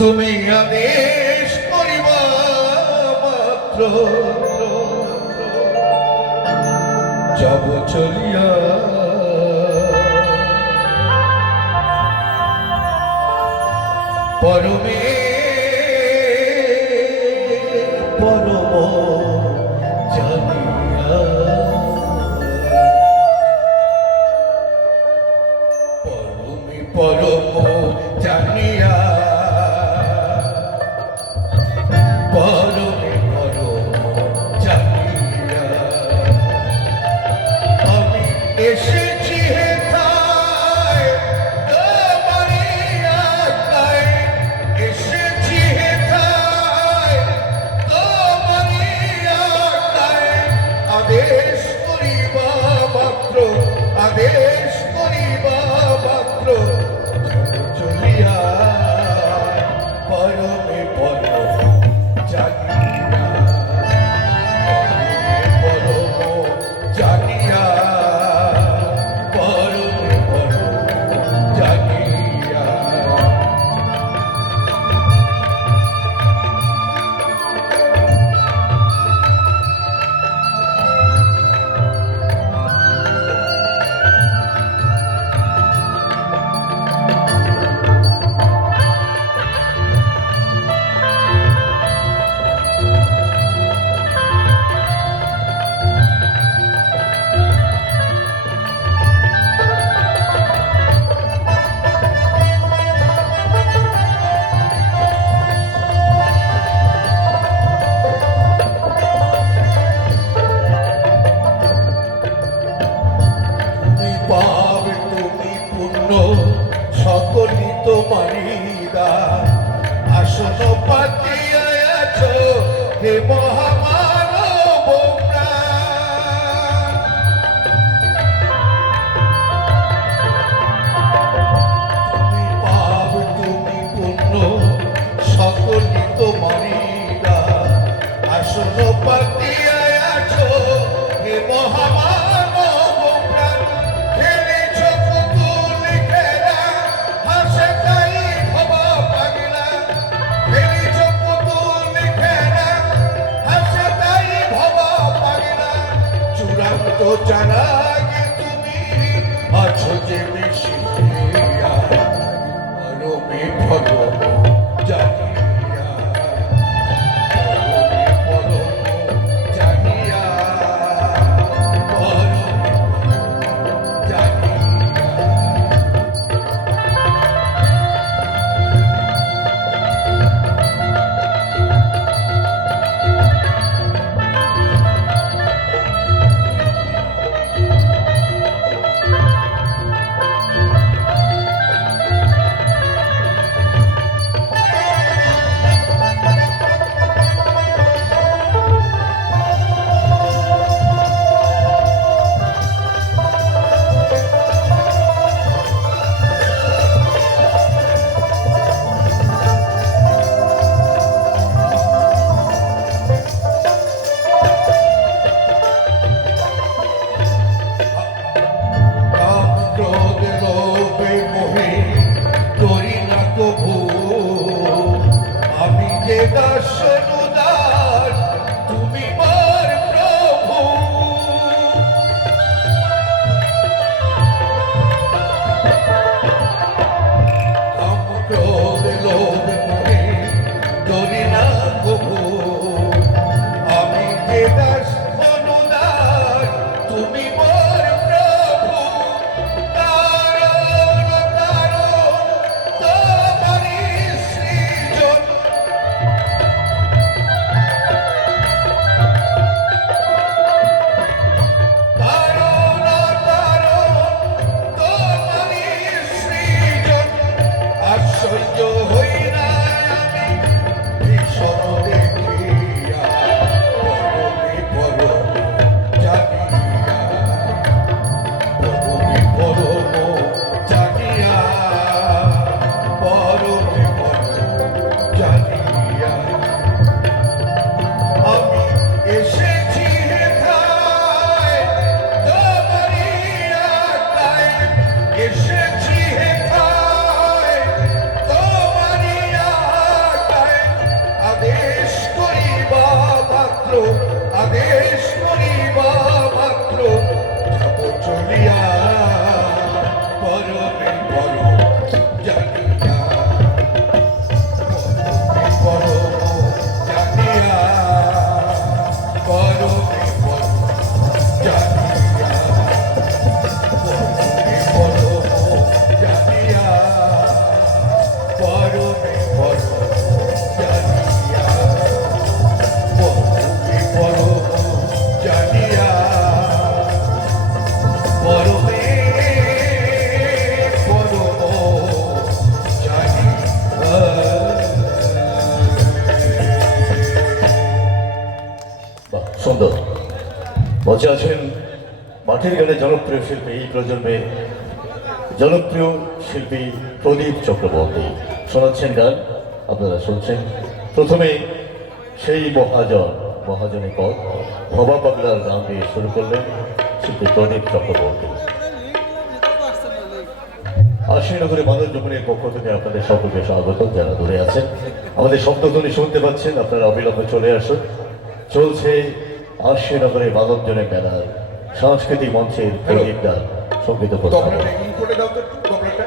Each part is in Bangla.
তুমি আদেশ করিবা মাত্র যাব চলিয়া পরমে পরম জানিয়া পরমে পরম জানিয়া পরমে পরম জানিয়া আমি এসেছি হেথায় তোমারি আশায় এসেছি হেথায় তোমারি আশায় আদেশ করিবা মাত্র আদেশ করিবা মাত্র চলিয়া পরমে পরম জানিয়া পরম জানিয়া পরমে পরম জানিয়া পাবে তুমি পুণ্য সকলই তোমারি দান আসন পাতিয়া আছো হে মহামানব প্রাণ তুমি পাবে তুমি পুণ্য সকলই তোমারি দান আসন পাতিয়া আছো হে মহামানব প্রাণ তো জানাগে তুমি আছো যে মিশিয়া পরমে পরম জানিয়া পরমে পরম জানিয়া পরমে জানিয়া দর্শনদার তুমি মোর প্রভু কাম ক্রোধ লোভ মোহে করি না কভু আমি যে দর্শনদার তুমি মোর প্রভু কারণ কারণ তোমারি সৃজন আশ্চর্য হই না আমি ভীষণ মঞ্চে আছেন মাটির গানে জনপ্রিয় শিল্পী, এই প্রজন্মে জনপ্রিয় শিল্পী প্রদীপ চক্রবর্তী শোনাচ্ছেন গান। আপনারা শুনছেন প্রথমে সেই মহাজনের পথ ভবা পাগলার গান দিয়ে শুরু করলেন শিল্পী প্রদীপ চক্রবর্তী। আশিনগরে মানব জীবনের পক্ষ থেকে আপনাদের সকলকে স্বাগত। যারা দূরে আছেন আমাদের শব্দধ্বনি শুনতে পাচ্ছেন, আপনারা অবিলম্বে চলে আসুন। চলছে আশিনগরে মানব জনের মেলার সাংস্কৃতিক মঞ্চের প্রদীপ গান সঙ্গীত তবলাটা ই করে দাও তো একটু, তবলাটা।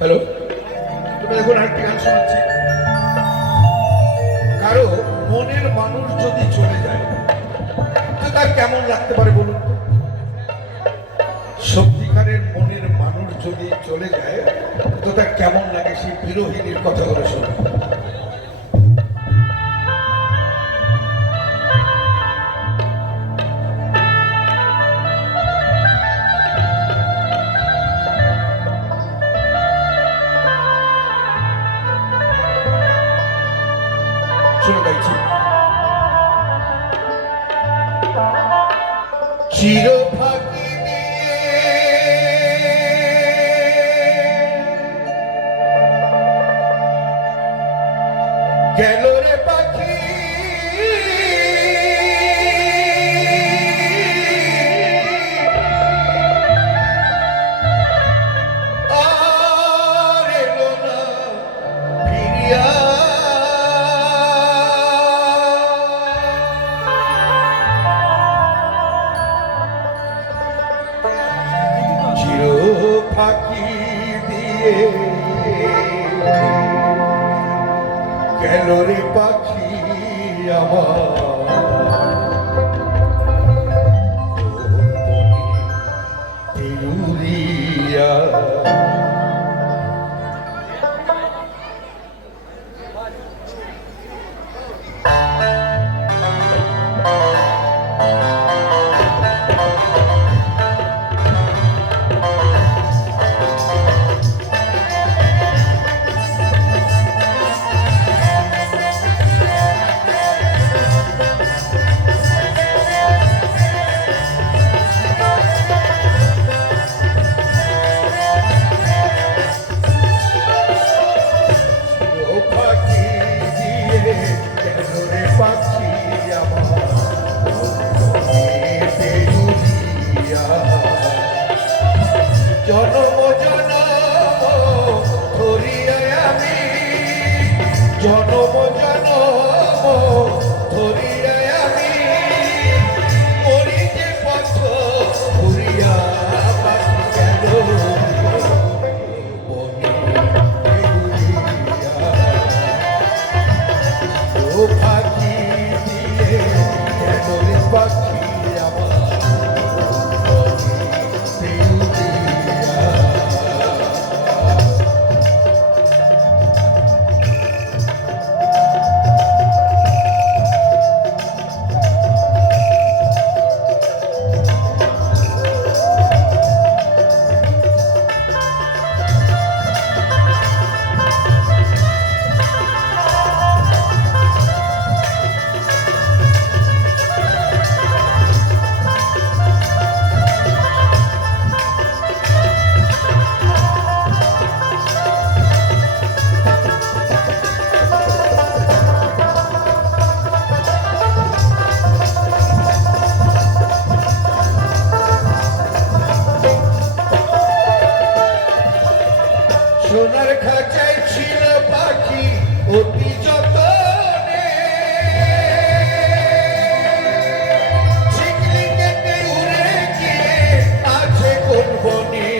হ্যালো, তুমি এখন আরেকটি গান শোনাচ্ছি। কারো মনের মানুষ যদি চলে যায় তো তার কেমন লাগতে পারে বলুন তো? সত্যিকারের মনের মানুষ যদি চলে যায় তো তার কেমন লাগে, সেই বিরোহিনীর কথাগুলো শোনো। শুনে গাইছি। চির ফাঁকি দিয়ে গেল রে পাখি, আর এলো না ফিরিয়া। ফাঁকি দিয়ে গেল রে পাখি আমার, উড়িয়া। জনম জনম ধরিয়া আমি, জনম জনম ধরিয়া আমি মরি যে পথ ঘুরিয়া। পাখি গেল ও পাখি দিয়ে গেল রে পাখি আমার। সোনার খাঁচায় ছিল পাখি অতি যতনে, ছিকলি কেটে উড়ে গিয়ে আছে কোন বনে।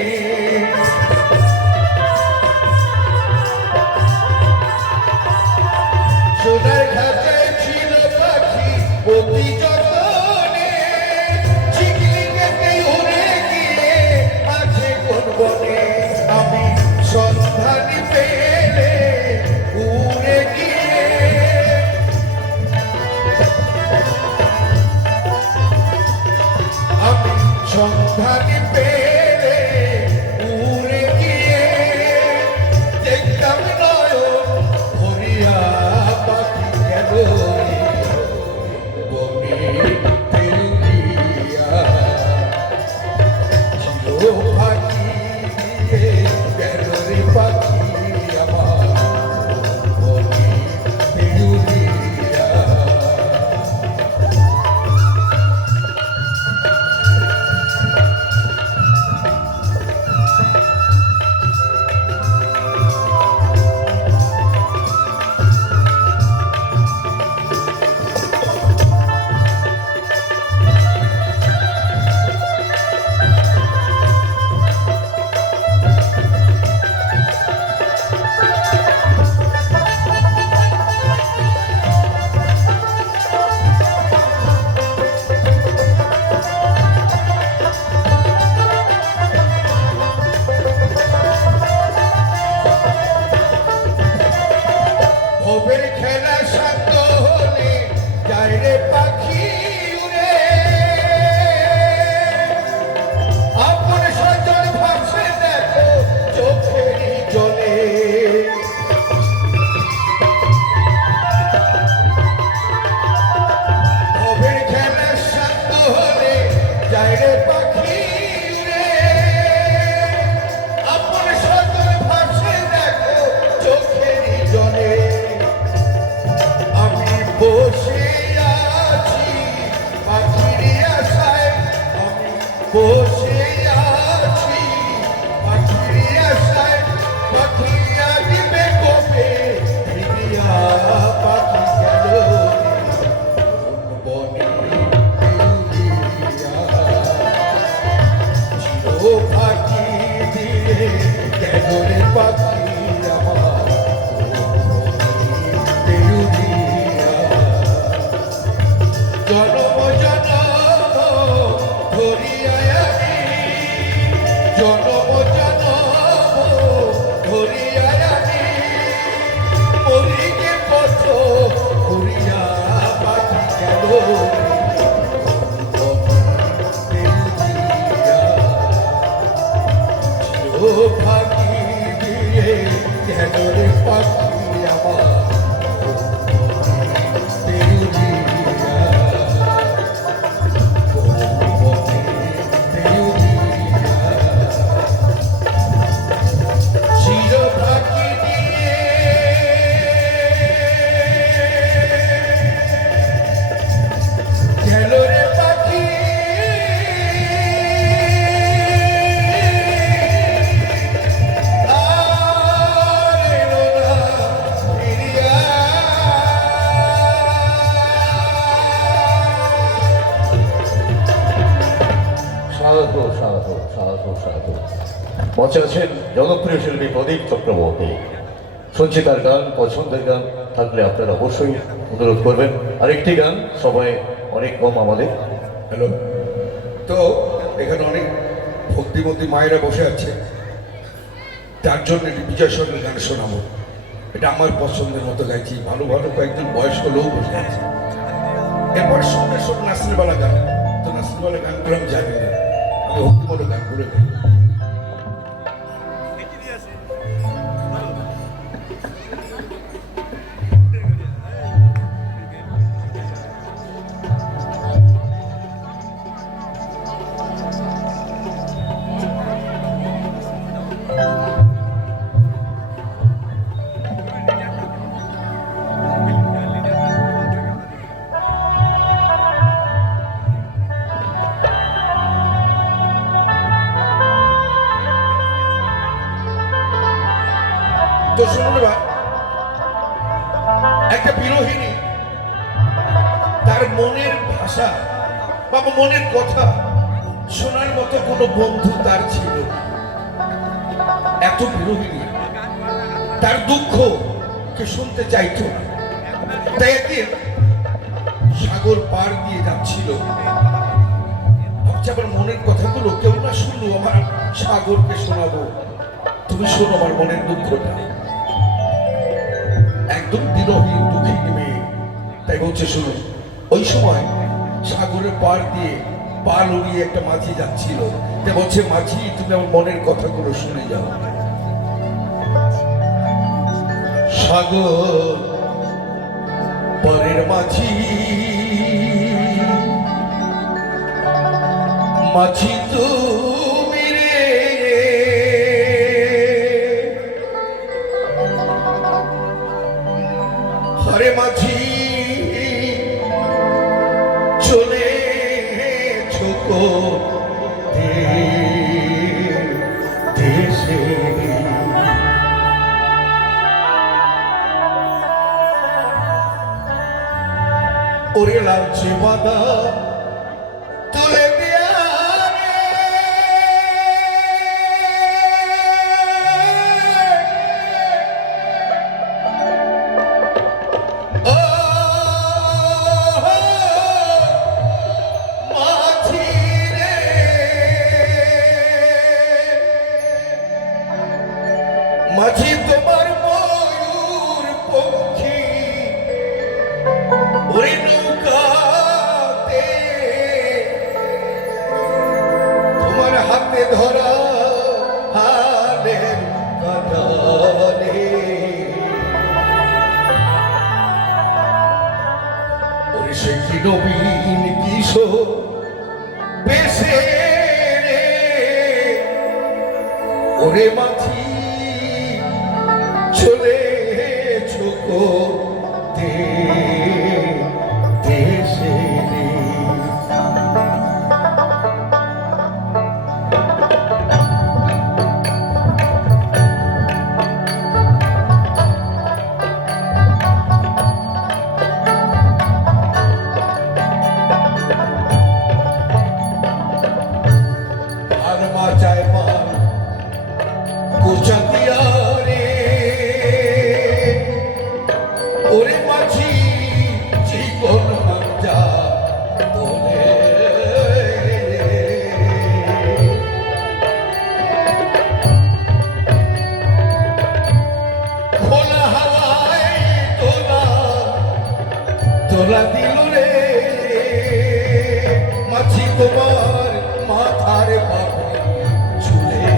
নিয়ে গেল রে পাখি আমার দেউলিয়া, দেউলিয়া। চির পাখি নিয়ে গেল রে পাখি সাধু সাধু সাধু সাধু। মঞ্চে আছেন জনপ্রিয় শিল্পী প্রদীপ চক্রবর্তী। শুনছি তার গান, পছন্দের গান থাকলে আপনারা অবশ্যই অনুরোধ করবেন। আরেকটি গান, সবাই অনেক কম আমাদের। হ্যালো, তো এখানে অনেক ভক্তিমতী মায়েরা বসে আছে, তার জন্য একটি বিজয় সঙ্গের গান শোনাবো। এটা আমার পছন্দের মতো গাইছি, ভালো ভালো কয়েকজন বয়স্ক লোক বসে আছে। এরপর সঙ্গে সব নাসিরওয়ালা গান, তো নাসিরওয়ালা গানগুলো আমি জানি না, আমি ভক্তিমূলক গানগুলো গাই। তো শুনুন এবার, একটা বিরোহিনী তার মনের ভাষা বা মনের কথা শোনার মতো কোনো বন্ধু তার ছিল না। এত বিরোহিনী তার দুঃখ কে শুনতে চাইতো না। তাই একদিন সাগর পার দিয়ে যাচ্ছিল, ভাবছে আমার মনের কথাগুলো কেউ না শুনলো, আমার সাগরকে শোনাবো, তুমি শোনো আমার মনের দুঃখটা। একদম বিরহীন দুঃখী মেয়ে, তাই বলছে শুনো। ওই সময় সাগরের পার দিয়ে পা লড়িয়ে একটা মাঝি যাচ্ছিল, তাই বলছে মাঝি তুমি আমার মনের কথাগুলো শুনে যাও। সাগর পরের মাঝি, মাঝি তুমি রে, হরে মাঝি চলে ছোকো দেশে, ওরে লালচে বাদা তুলে দিয়া রে, ও মাঝি রে, মাঝি তোমার ময়ূর পক্ষী ওরে নৌকাতে, তোমার হাতে ধরা হালের কাটালে, ওরে সে কি নবীন কিশোর বেশে রে, ওরে মাঝি চলে ছোকো দেশে রে। আর মাচায় মার কোচা দিয়া রে, ওরে মাঝি জীবন মাঞ্জা তোলে, খোলা হাওয়ায় তোলা তোলা দিল রে, মাঝি তোমার মাথার পাপড়ি চুলে,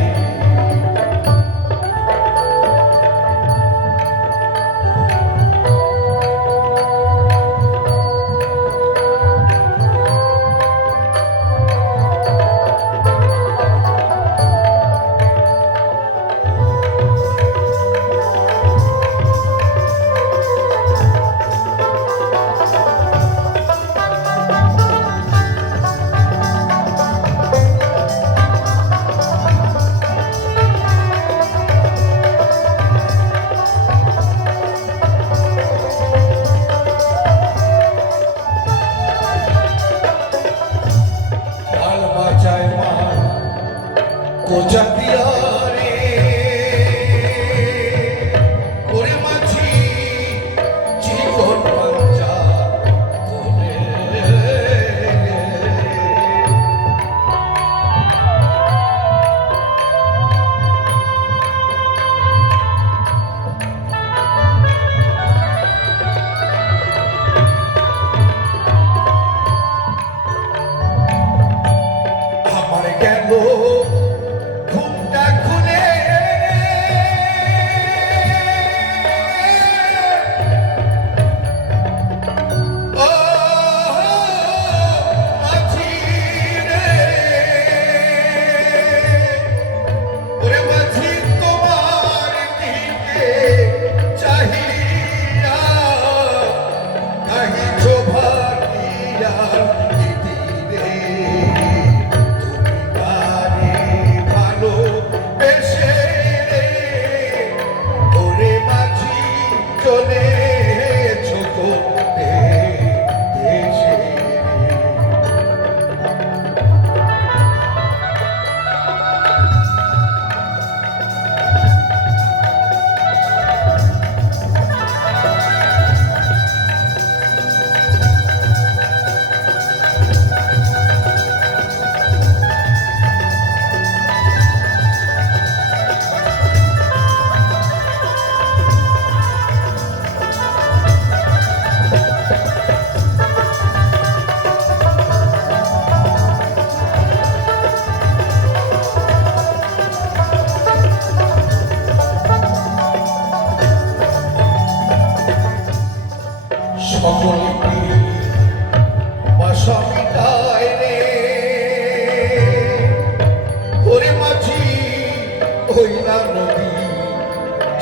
নদী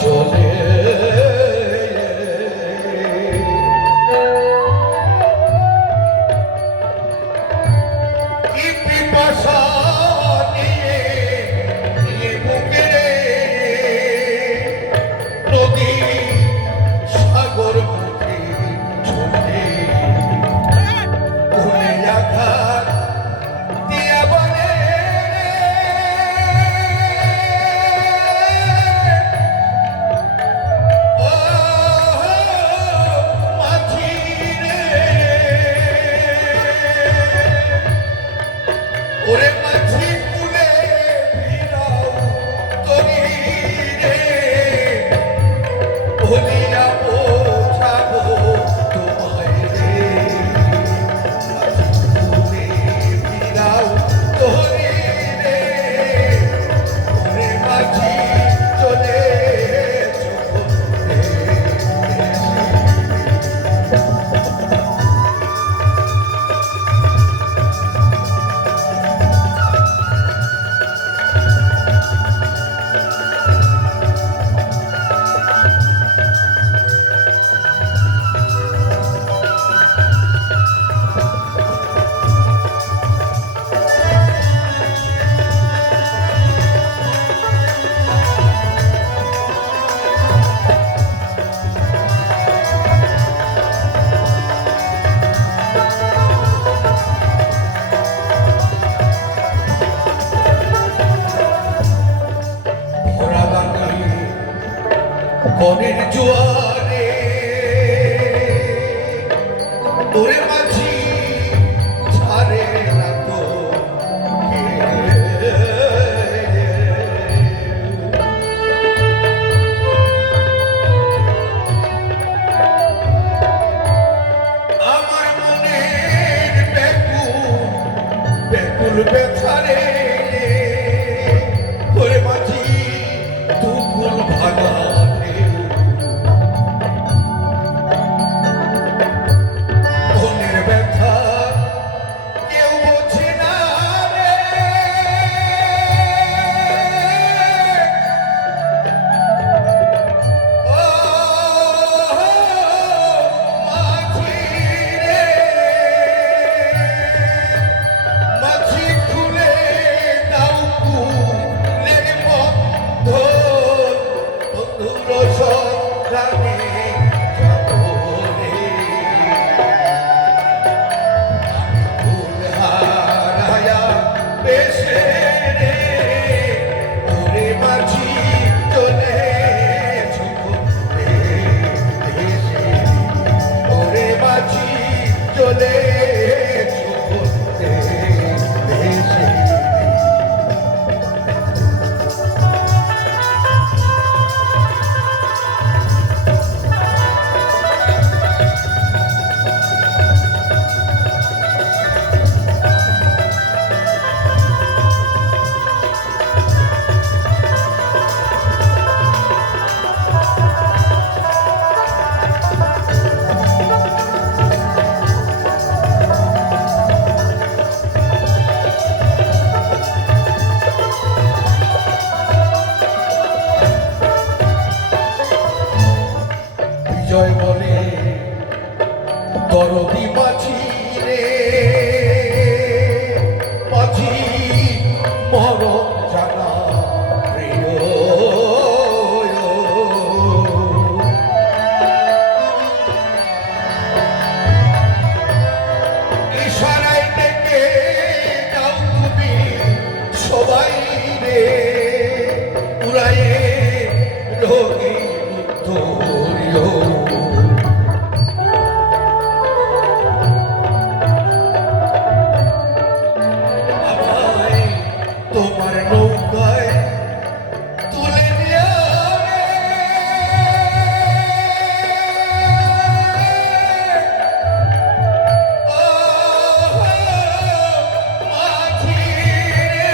চলে কি পিপাসা নিয়ে নিয়ে বুকে নদী সাগর মুখে চলে ভুলে আঘাত দিয়া বলে ও মাঝি রে ওরে মাঝি কুলে ফিরাও তরি রে ভুলিয়া বোঝাবো তোমায় রে মাঝি কুলে ফিরাও তরি রে ওরে মাঝি চলে ভরা বাঙালি বনের জোয়ারে ওরে মাঝি ছাড়ে না তো আমার মনের ব্যাকুল ব্যথারে ওরে মাঝি তুকুল ভাঙা ঢেউ মনের ব্যথা কেউ বোঝে না রে ও মাঝি রে মাঝি খুলে দাও কুলের বন্ধুর সন্ধানে যাবো রে ফুল হারায়া বেশে রে ওরে মাঝি চলে ভেসে ওরে মাঝি চলে ভেসে বিজয় বলে দরদি মাঝি রে মাঝি মরণ জানা প্রিয় ইশারায় ডেকে যাও তুমি সবাই রে উড়ায়ে রোগী ধরিও আমায় তোমার নৌকায় তুলে নিও রে ও মাঝি রে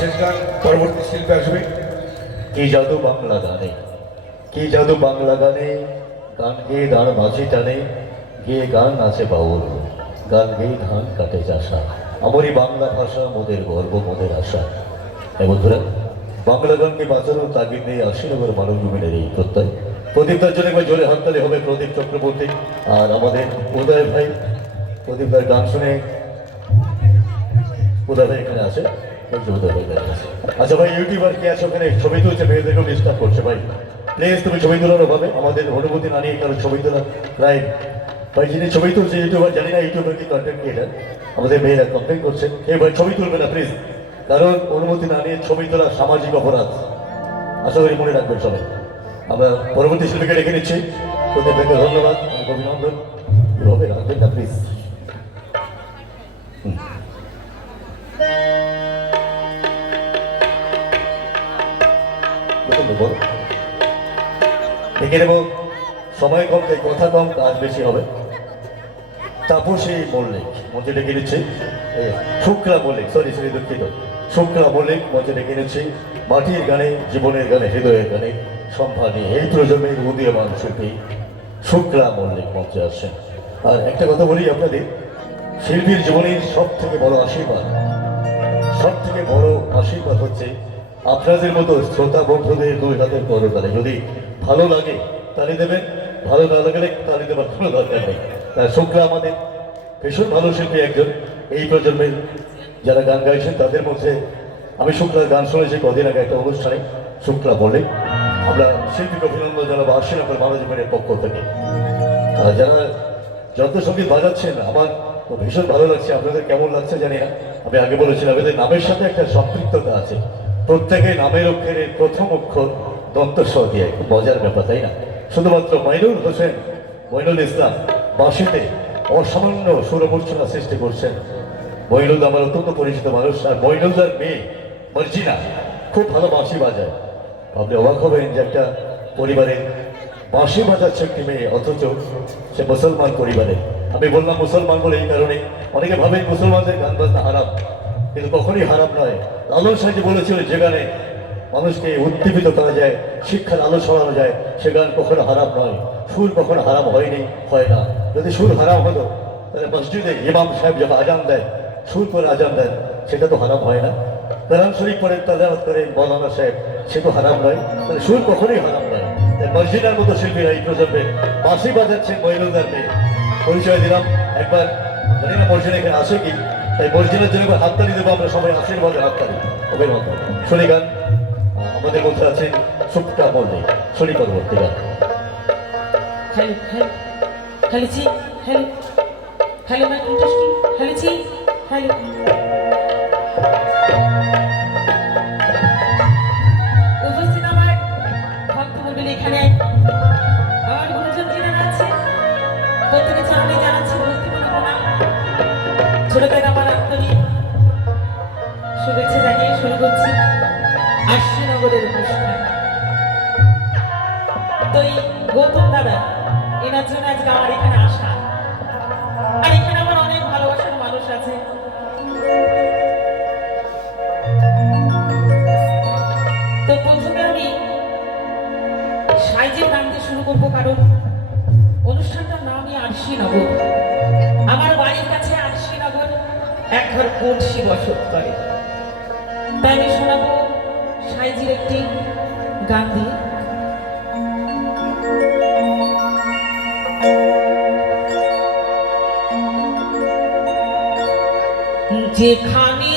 শেষ গান পরবর্তী শিল্পী আসবে। কি জাদু বাংলা গানে, কি জাদু বাংলা গানে, গান গেয়ে ধান মাঝি টানে, গেয়ে গান আছে বাউল, গান গেয়ে ধান কাটে চাষা, আমারই বাংলা ভাষা মোদের গর্ব মোদের আশা। হ্যাঁ বন্ধুরা, বাংলা গানকে বাঁচানোর তাগিদ নিয়ে আশীর্বাদ মানব জমিনের এই প্রত্যয়। প্রদীপদার জন্য একবার জোরে হাততালি হবে প্রদীপ চক্রবর্তী। আর আমাদের উদয় ভাই, প্রদীপদার গান শুনে উদয় ভাই এখানে আছে। উদয় ভাই এখানে আছে। আচ্ছা ভাই, ইউটিউবার কি আছে ওখানে? ছবি তুলছে, মেয়েদেরকেও ডিস্টার্ব করছে ভাই। প্লিজ তুমি ছবি তোলার অভাবে আমাদের অনুভূতি না নিয়ে কারো ছবি তোলা ক্রাইম। ভাই যিনি ছবি তুলছে ইউটিউবার, জানি না ইউটিউবার কি কন্টেন্ট ক্রিয়েটার, আমাদের মেয়েরা কমপ্লেন করছে এই ভাই ছবি তুলবে না প্লিজ, কারণ অনুমতি না নিয়ে ছবি তোলা সামাজিক অপরাধ। আশা করি মনে রাখবেন সবাই। আমরা পরবর্তী শিল্পীকে ডেকে নিচ্ছি। প্রদীপ ভাইকে ধন্যবাদ, অনেক অভিনন্দন। এভাবে রাখবেন না প্লিজ। ডেকে নেব, সময় কম তাই কথা কম, কাজ বেশি হবে। তাপসী মল্লিক মঞ্চে ডেকে নিচ্ছি। শুক্লা মল্লিক, সরি দুঃখিত, শুক্লা মল্লিক মঞ্চে ডেকে নিচ্ছি। মাটির গানে, জীবনের গানে, হৃদয়ের গানে সম্ভা নিয়ে এই প্রজন্মের উদীয়মান শিল্পী শুক্লা মল্লিক মঞ্চে আসছেন। আর একটা কথা বলি আপনাদের, শিল্পীর জীবনের সব থেকে বড় আশীর্বাদ, সব থেকে বড় আশীর্বাদ হচ্ছে আপনাদের মতো শ্রোতা বন্ধুদের দুই হাতের করতালে। যদি ভালো লাগে তালি দেবেন, ভালো না লাগলে তালি দেবার কোনো দরকার নেই। শুক্লা আমাদের ভীষণ ভালো শিল্পী একজন, এই প্রজন্মের যারা গান গাইছেন তাদের মধ্যে। আমি শুক্লার গান শুনেছি কদিন আগে একটা অনুষ্ঠানে। শুক্লা বলে আমরা শিল্পীকে অভিনন্দন জানাবো আশীনগর মানবজীবনের পক্ষ থেকে। আর যারা যন্ত্রসঙ্গীত বাজাচ্ছেন, আমার তো ভীষণ ভালো লাগছে। আপনাদের কেমন লাগছে জানি না। আমি আগে বলেছিলাম এদের নামের সাথে একটা সম্পৃক্ততা আছে, প্রত্যেকের নামের অক্ষরের প্রথম অক্ষর দন্তস্ব দিয়ে। খুব মজার ব্যাপার, তাই না? শুধুমাত্র মইনুল হোসেন, মইনুল ইসলাম বাঁশিতে অসামান্য সুরমূর্ছনা সৃষ্টি করছেন। মইনুল আমার অত্যন্ত পরিচিত মানুষ। আর মইনুলদার মেয়ে মর্জিনা খুব ভালো বাঁশি বাজায়। আপনি অবাক হবেন যে একটা পরিবারে বাঁশি বাজাচ্ছে একটি মেয়ে, অথচ সে মুসলমান পরিবারে। আমি বললাম মুসলমান বলে এই কারণে, অনেকে ভাবেন মুসলমানদের গান বাজনা হারাম, কিন্তু কখনই হারাম নয়। লালন সাহেব বলেছিল যেখানে মানুষকে উদ্দীপিত করা যায়, শিক্ষার আলো ছড়ানো যায়, সে গান কখনো হারাম নয়। সুর কখনো হারাম হয়নি, হয় না। যদি সুর হারাম হতো তাহলে মসজিদে ইমাম সাহেব যখন আজান দেয়, সুর করে আজান দেন, সেটা তো হারাম হয় না। কোরআন শরীফ পড়েন, তালাওয়াত করেন মৌলানা সাহেব, সে তো হারাম নয়। তাহলে সুর কখনোই হারাম নয়। মসজিদের মতো শিল্পীরা এই প্রজন্মে বাঁশি বাজাচ্ছেন মইনুলদার মেয়ে। পরিচয় দিলাম একবার, জানি না মসজিদ এখানে আসে কি, তাই মসজিদের জন্য একবার হাততালি দেবো আমরা সবাই, আশীর্বাদের হাততালি অভিনন্দন। শুনি গান আমাদের মধ্যে আছেন শুক্লা মল্লিক। শুনি পরবর্তী গান। Hello hello hello G, hello hello my interesting, hello G, hello. উপস্থিত আমার ভক্তমণ্ডলী, এখানে আমার গুরুজন যিনি আছে প্রত্যেকে চরণে জানাচ্ছি ভক্তিপূর্ণ প্রণাম। ছোটদের আমার আন্তরিক শুভেচ্ছা জানিয়ে শুরু করছি আশীনগরের অনুষ্ঠান। তো এই গৌতম দাদা, এনার জন্য আজকে আমার এখানে আসা। আর এখানে আমার অনেক ভালোবাসার মানুষ আছে। তো প্রথমে আমি সাইজের গান দিয়ে শুরু করবো, কারণ অনুষ্ঠানটার নামই আরশিনগর। আমার বাড়ির কাছে আরশিনগর, এক ঘর পড়শি বসত করে। তাই আমি শোনাবো সাইজির একটি গান দিয়ে। যেখানে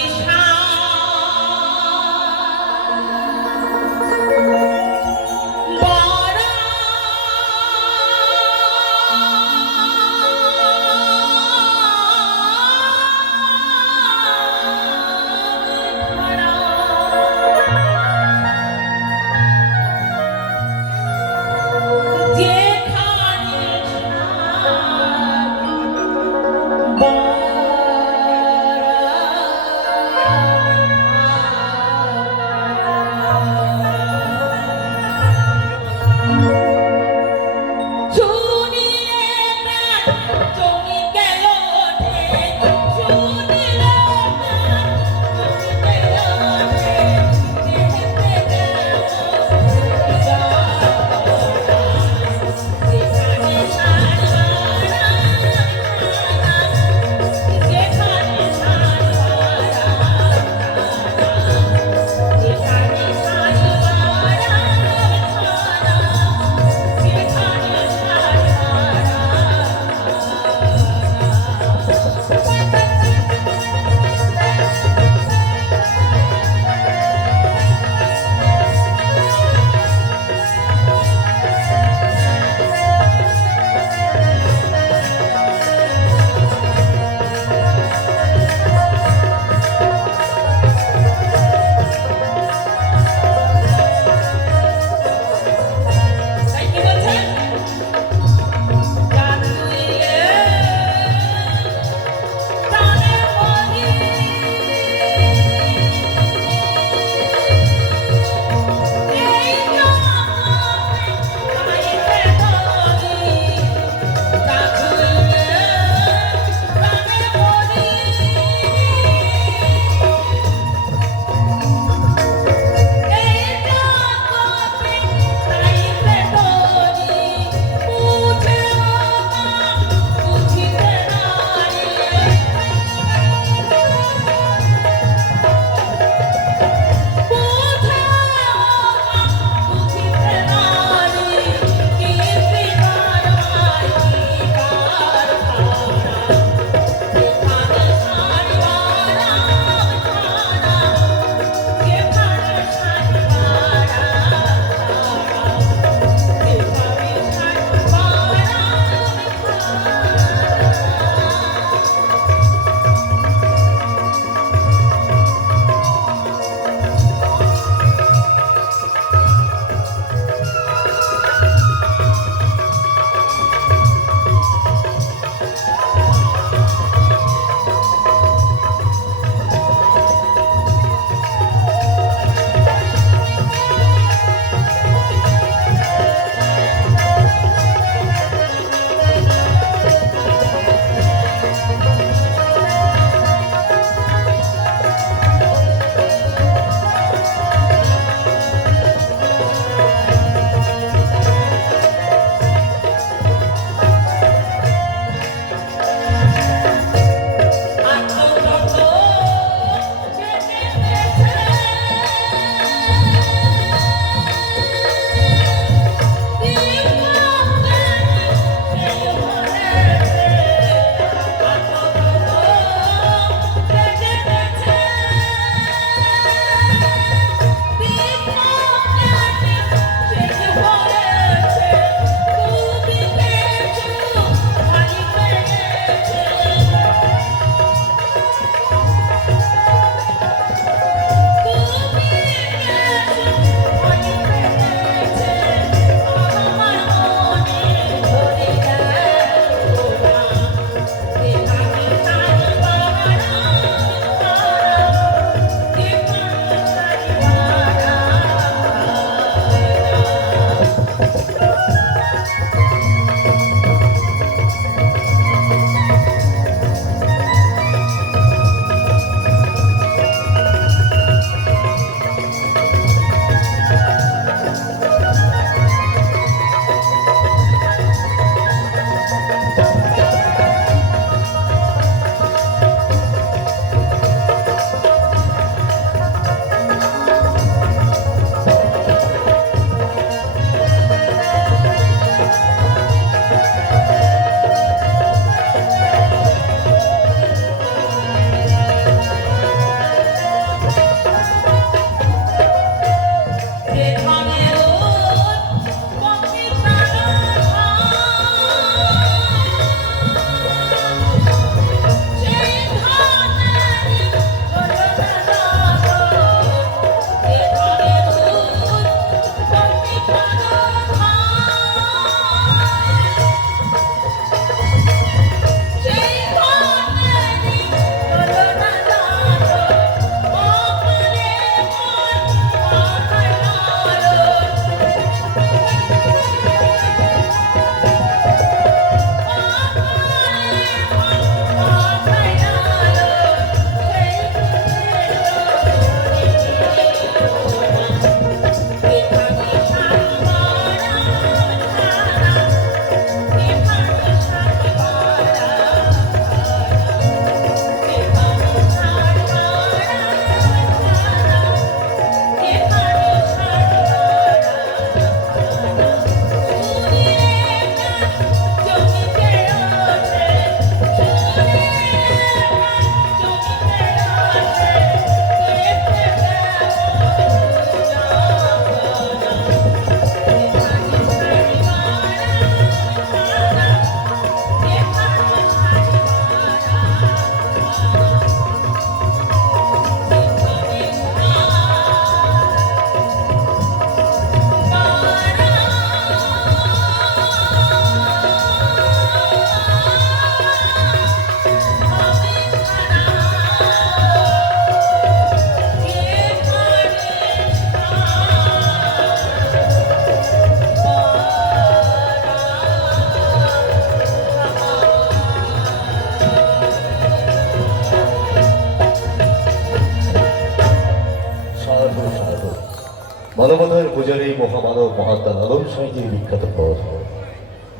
মানবতার পূজারী মহামানব মহাত্মা লালন সাঁইজির বিখ্যাত পদ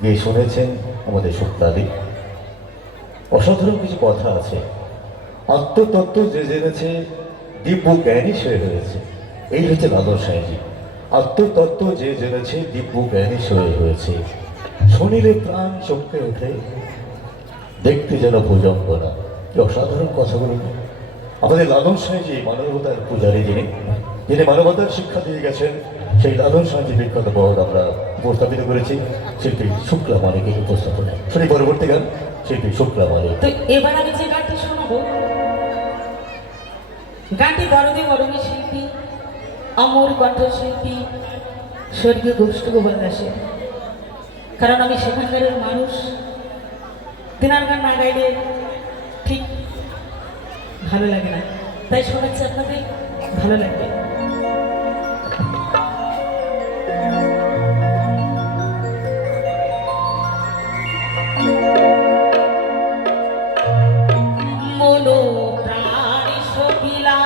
গিয়ে শুনেছেন আমাদের শুক্লাদি। অসাধারণ কিছু কথা আছে। আত্মতত্ত্ব যে জেনেছে দিব্য জ্ঞানী সে হয়েছে, এই হচ্ছে লালন সাঁইজি। আত্মতত্ত্ব যে জেনেছে দিব্য জ্ঞানী সে হয়েছে, শুনিলে প্রাণ চমকে ওঠে, দেখতে যেন ভুজঙ্গ না। এই অসাধারণ কথাগুলো আমাদের লালন সাঁইজি মানবতার পূজারী, যিনি মানবতার শিক্ষা দিয়ে গেছেন, সেই লালন সাঁইজি বিখ্যাত পদ আমরা উপস্থাপিত করেছি শিল্পী শুক্লা মালিকের উপস্থাপনায়। শুনি পরবর্তী গান শিল্পী শুক্লা মালিক। তো এবার আমি যে গানটি শোনাবো, গানটি বড়দি বড়দি শিল্পী, অমর কণ্ঠশিল্পী স্বর্গীয় গোষ্ঠ গোপাল দাসের। কারণ আমি সেখানকারের মানুষ, তেনার গান না গাইলে ঠিক ভালো লাগে না, তাই শোনাচ্ছি, আপনাদের ভালো লাগবে। মনো প্রাণ সপিলা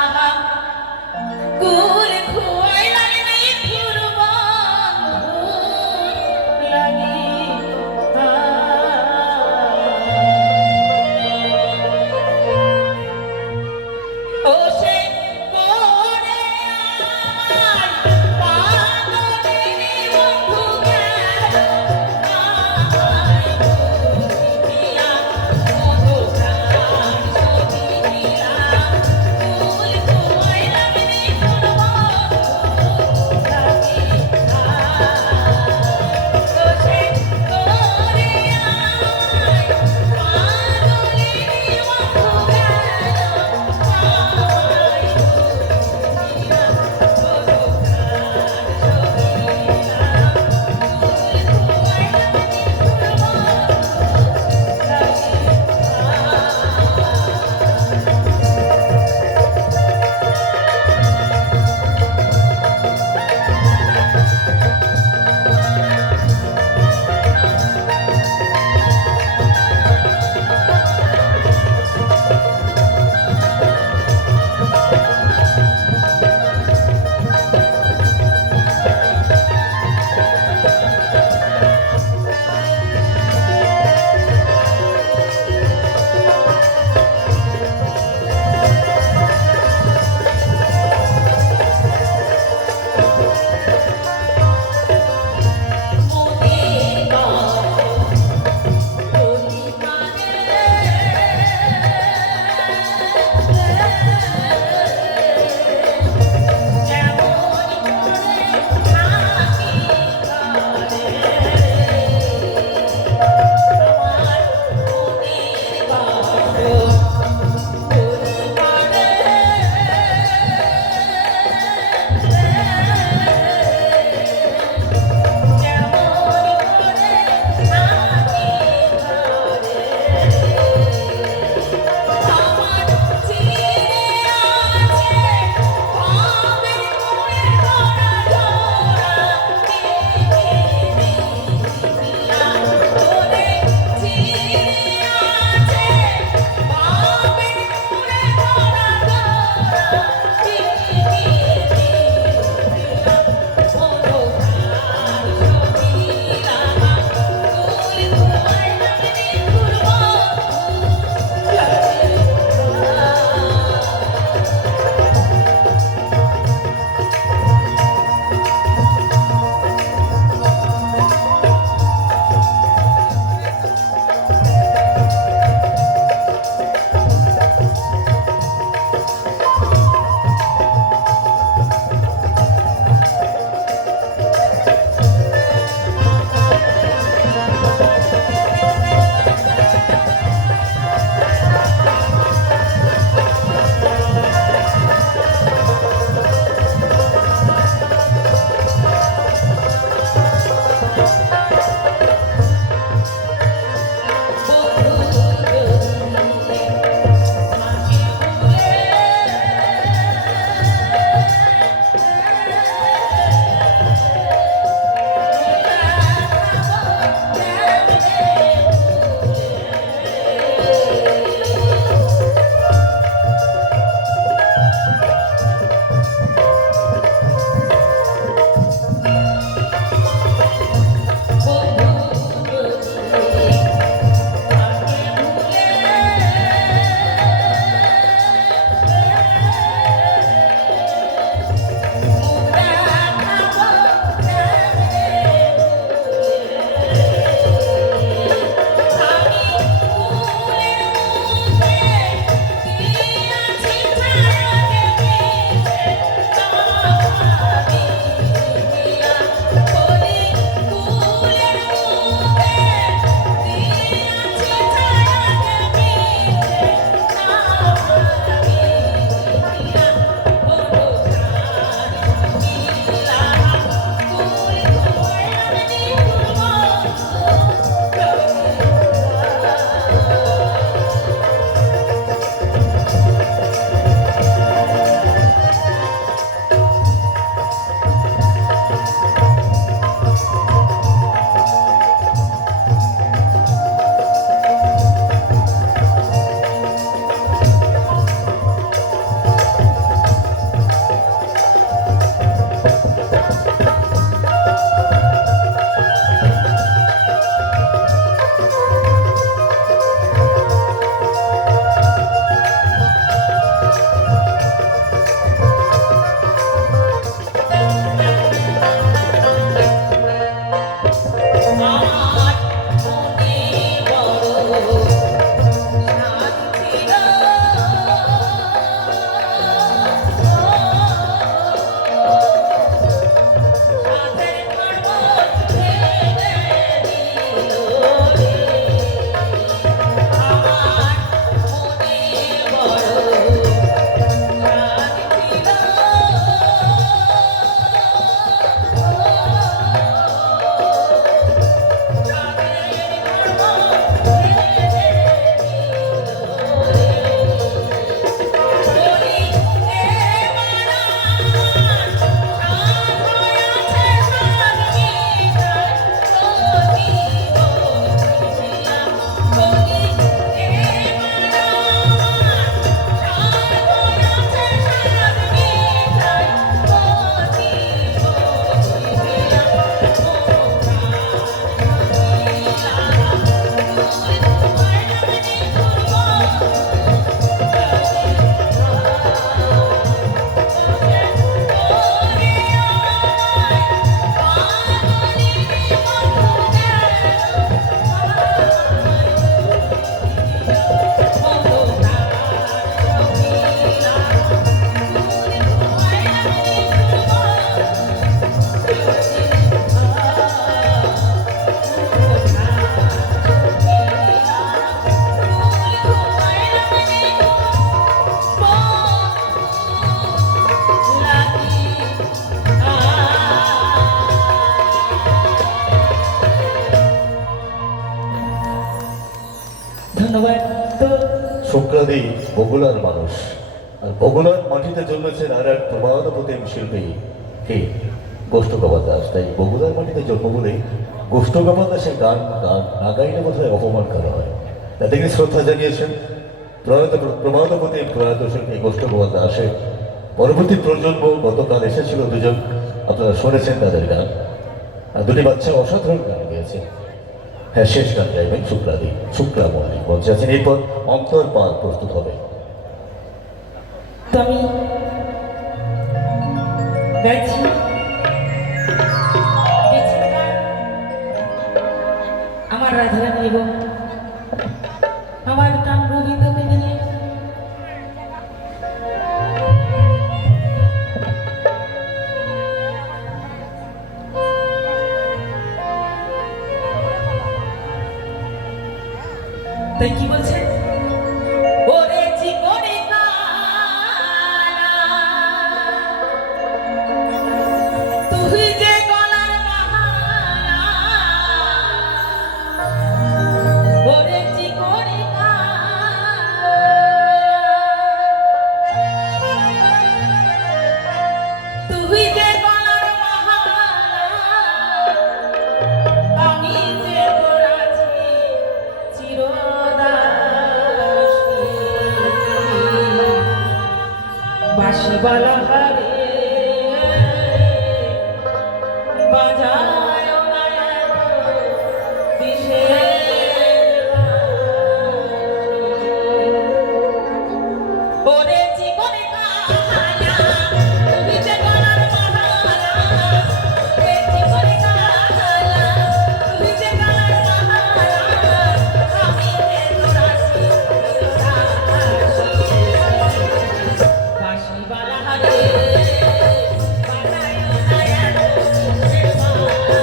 কুল খুয়াই লাগে ফুরবান লাগে ও সে কোরে শুক্রাদি বগুড়ার মানুষ, আর বগুড়ার মাটিতে জন্মেছেন আর এক প্রবাদপ্রতিম শিল্পী কে গোষ্ঠগোপাল দাস। তাই বগুড়ার মাটিতে জন্ম বলে গোষ্ঠগোপাল দাসের গান গান না গাইলে বোধহয় অপমান করা হয়। তাতে তিনি শ্রদ্ধা জানিয়েছেন প্রবাদপ্রতিম প্রয়াত শিল্পী গোষ্ঠগোপাল দাসের পরবর্তী প্রজন্ম গতকাল এসেছিল দুজন, আপনারা শুনেছেন তাদের গান। আর দুটি বাচ্চা অসাধারণ গান গেয়েছে। হ্যাঁ, শেষ গান গাইবেন শুক্রাদি, শুক্লা মল্লিক মঞ্চে আছেন। এরপর অন্তর পাল প্রস্তুত হবে। তো আমি গাইছি বিচ্ছেদ গান আমার রাধারানী এবং আমার প্রাণ গোবিন্দকে নিয়ে। তাই কি বলছেন? ওরে জীবনে তুই যে গলার মালা, ওরে জীবনে তুই যে গলার মালা, আমি যে তোর আছি চিরদাসী। বাঁশিবালা হারে বাজায় না এত কিসের বাঁশি। ওরে জীবনে কালা, তুমি যে গলার মালা, ওরে জীবনে কালা, তুমি যে গলার মালা, আমি যে তোর আছি চিরদাসী। বাঁশিবালা হারে বাজায় না এত কিসের বাঁশি।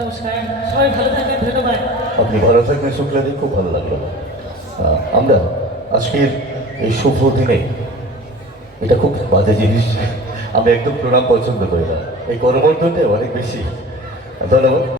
নমস্কার, সবাই ভালো থাকবেন, ধন্যবাদ। আপনি ভালো থাকবেন শুক্লাদি, খুব ভালো লাগলো। আমরা আজকের এই শুভ দিনে, এটা খুব বাজে জিনিস, আমি একদম প্রণাম পছন্দ করি না, এই করমর্দনটা অনেক বেশি। ধন্যবাদ।